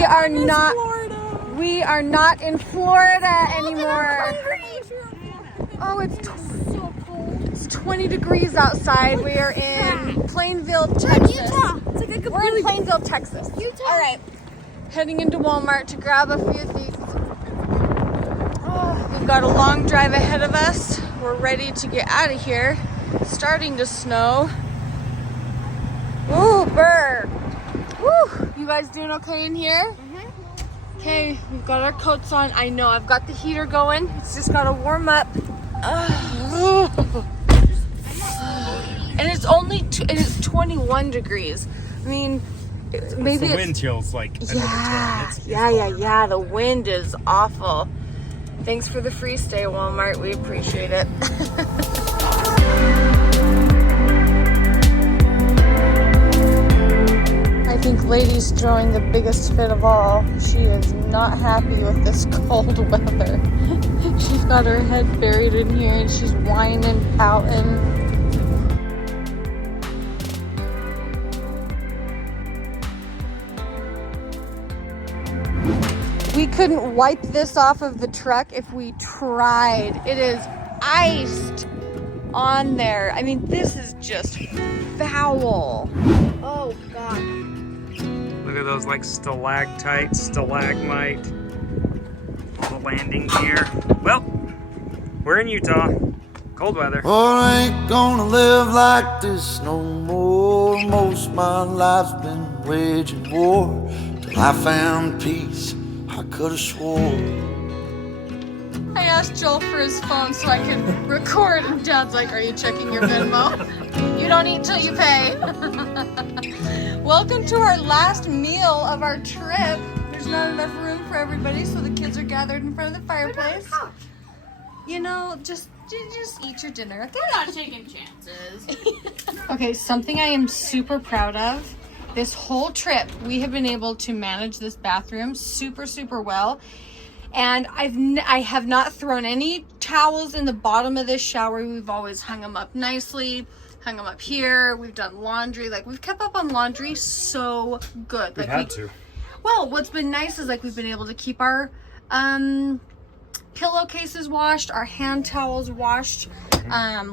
We are not in Florida anymore. Oh, it's so cold. It's 20 degrees outside. We are in Plainville, Texas. We're in Plainville, Texas. All right, heading into Walmart to grab a few things. Oh, we've got a long drive ahead of us. We're ready to get out of here. It's starting to snow. Ooh, burr. Woo. You guys doing okay in here? Okay, we've got our coats on. I know, I've got the heater going. It's just got to warm up. And it's only it's 21 degrees. I mean, maybe the wind chills like yeah. The wind is awful. Thanks for the free stay, Walmart. We appreciate it. I think Lady's throwing the biggest fit of all. She is not happy with this cold weather. She's got her head buried in here and she's whining, pouting. We couldn't wipe this off of the truck if we tried. It is iced on there. I mean, this is just foul. Oh, God. Look at those like stalactite, stalagmite. The landing gear. Well, we're in Utah. Cold weather. Oh, I ain't gonna live like this no more. Most of my life's been waging war. Till I found peace, I could have swore. I asked Joel for his phone so I could record, and Dad's like, are you checking your Venmo? You don't eat till you pay. Welcome to our last meal of our trip. There's not enough room for everybody, so the kids are gathered in front of the fireplace. You know, just eat your dinner. Okay? We're not taking chances. Okay, something I am super proud of. This whole trip, we have been able to manage this bathroom super, super well. And I have not thrown any towels in the bottom of this shower. We've always hung them up nicely, hung them up here. We've done laundry. Like, we've kept up on laundry so good. We've had to. Well, what's been nice is like we've been able to keep our pillowcases washed, our hand towels washed,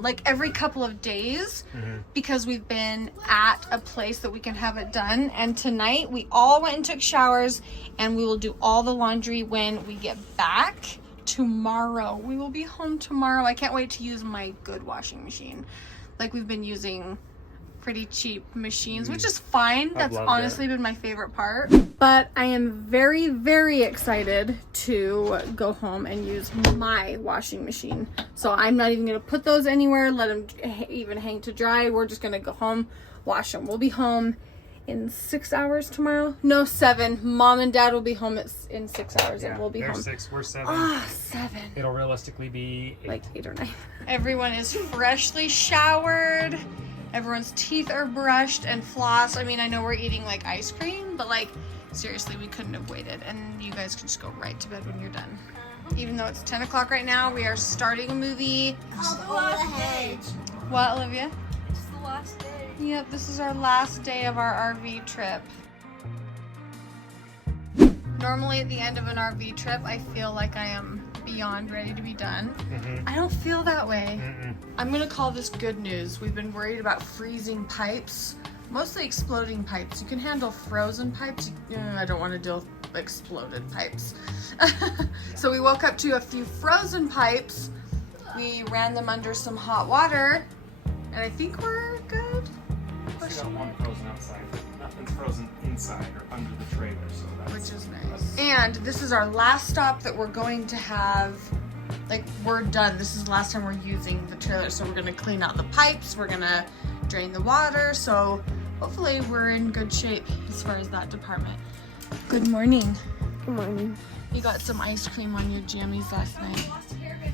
like every couple of days, because we've been at a place that we can have it done. And tonight we all went and took showers, and we will do all the laundry when we get back tomorrow. We will be home tomorrow. I can't wait to use my good washing machine. Like, we've been using pretty cheap machines, which is fine. That's honestly been my favorite part. But I am very, very excited to go home and use my washing machine. So I'm not even gonna put those anywhere, let them even hang to dry. We're just gonna go home, wash them. We'll be home in 6 hours tomorrow. No, 7. Mom and Dad will be home in 6 hours, and we'll be home. 6, we're 7. Ah, 7. It'll realistically be 8. Like 8 or 9. Everyone is freshly showered. Everyone's teeth are brushed and flossed. I mean, I know we're eating like ice cream, but like, seriously, we couldn't have waited. And you guys can just go right to bed when you're done. Even though it's 10 o'clock right now, we are starting a movie. What, Olivia? It's the last day. Yep, this is our last day of our RV trip. Normally at the end of an RV trip, I feel like I am beyond ready to be done. I don't feel that way. I'm gonna call this good news. We've been worried about freezing pipes, mostly exploding pipes. You can handle frozen pipes. I don't want to deal with exploded pipes. So we woke up to a few frozen pipes. We ran them under some hot water, and I think we're good. We got one frozen outside, but nothing's frozen inside or under the trailer, so that's... Which is nice. And this is our last stop that we're going to have. Like, we're done. This is the last time we're using the trailer, so we're gonna clean out the pipes. We're gonna drain the water. So hopefully we're in good shape as far as that department. Good morning. Good morning. You got some ice cream on your jammies last night. Lost a hairband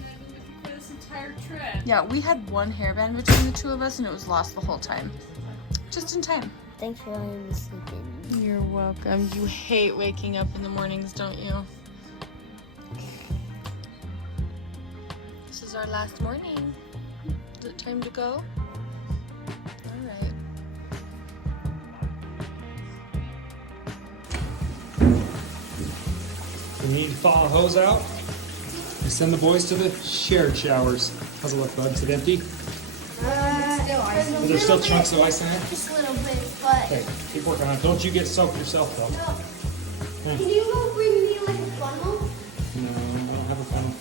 for this entire trip. Yeah, we had one hairband between the two of us, and it was lost the whole time. Just in time. Thanks for letting me sleep in. You're welcome. You hate waking up in the mornings, don't you? This is our last morning. Is it time to go? All right. We need to thaw a hose out and send the boys to the shared showers. How's it look, bud? Is it empty? Are there still chunks of ice in it? Just a little bit, but... Okay, keep working on it. Don't you get soaked yourself, though. Can you go bring me like a funnel? No, I don't have a funnel.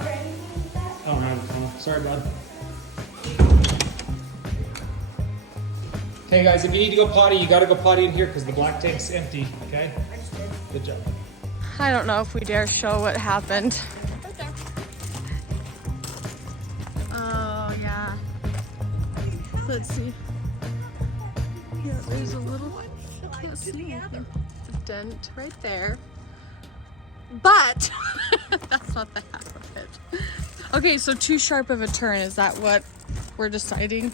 Or anything like that? I don't have a funnel. Sorry, bud. Okay, guys, if you need to go potty, you gotta go potty in here because the black tank's empty, okay? I just did. Good job. I don't know if we dare show what happened. Oh, yeah. Let's see. Yeah, there's a little, can't see anything. It's a dent right there. But, that's not the half of it. Okay, so too sharp of a turn, is that what we're deciding?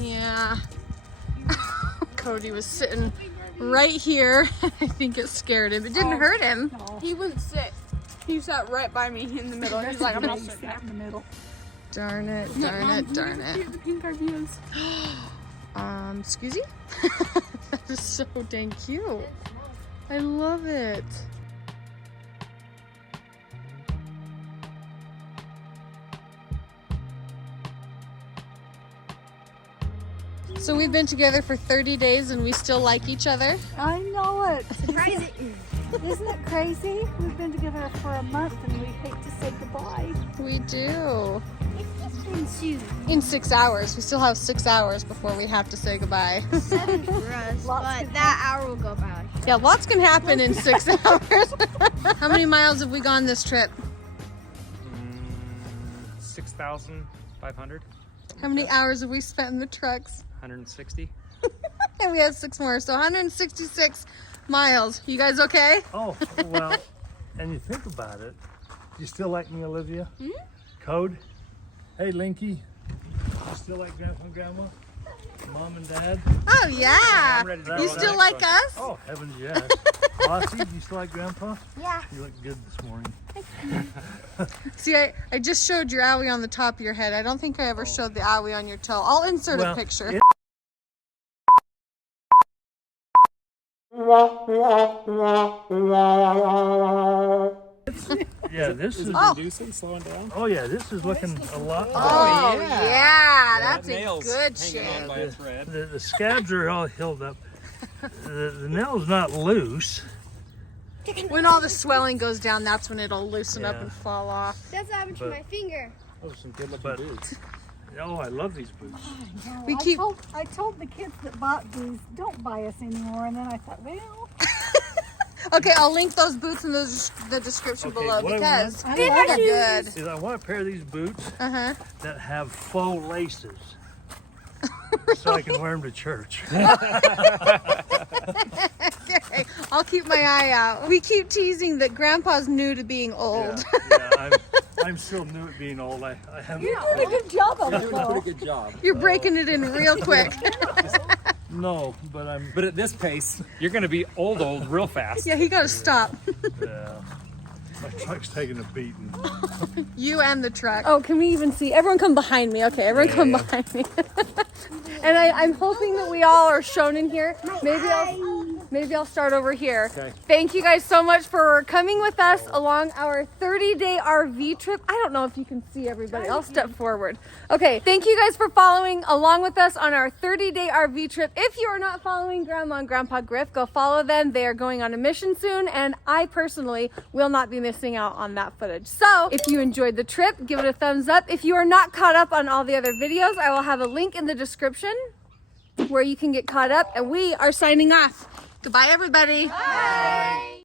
Yeah. Cody was sitting right here. I think it scared him. It didn't hurt him. No. He wouldn't sit. He sat right by me in the middle. He's like, I'm not sitting there. In the middle. Darn it, darn it, darn it. The pink ideas. Excuse me? That is so dang cute. I love it. So we've been together for 30 days and we still like each other. I know it. Surprise it. Isn't it crazy? We've been together for a month and we hate to say goodbye. We do. It's just been soon. In 6 hours. We still have 6 hours before we have to say goodbye. 7 for us, but that hour will go by. Yeah, lots can happen in 6 hours. How many miles have we gone this trip? 6,500. How many hours have we spent in the trucks? 160. And we have 6 more, so 166 miles. You guys okay? Oh, well, and you think about it, you still like me, Olivia? Code? Hey, Linky, you still like Grandpa and Grandma? Mom and Dad? Oh yeah. I'm ready to You go still next like one. us? Oh, heavens yes. Lassie, you still like Grandpa? Yeah. You look good this morning. See, I just showed your owie on the top of your head. I don't think I ever showed the owie on your toe. I'll insert a Well, picture. Yeah, this is, Reducing, slowing down. oh yeah, this is looking a lot better. Oh yeah. yeah, that's that a nail's good hanging shape. on by a thread. The scabs are all healed up. The nail's not loose. When all the swelling goes down, that's when it'll loosen up Yeah. and fall off. That's what happened to But- my finger. Those are some good looking But- boots. Oh, I love these boots. We keep- I told the kids that bought these, don't buy us anymore. And then I thought, well, Okay, I'll link those boots in the description Okay, below what I because want- they're good. Is I want a pair of these boots Uh-huh. that have faux laces. So I can wear them to church. Okay, I'll keep my eye out. We keep teasing that Grandpa's new to being old. Yeah, I'm still new at being old. I haven't. you did a good job of it, though. Good job. You're breaking it in real quick. No, but I'm. But at this pace, you're going to be old real fast. Yeah, he got to stop. Yeah. My truck's taking a beating. You and the truck. Oh, can we even see? Everyone come behind me. Okay, everyone come behind me. And I'm hoping that we all are shown in here. Maybe I'll start over here. Okay. Thank you guys so much for coming with us along our 30-day RV trip. I don't know if you can see everybody. I'll step forward. Okay, thank you guys for following along with us on our 30-day RV trip. If you are not following Grandma and Grandpa Griff, go follow them. They are going on a mission soon, and I personally will not be missing out on that footage. So if you enjoyed the trip, give it a thumbs up. If you are not caught up on all the other videos, I will have a link in the description where you can get caught up, and we are signing off. Goodbye, everybody. Bye.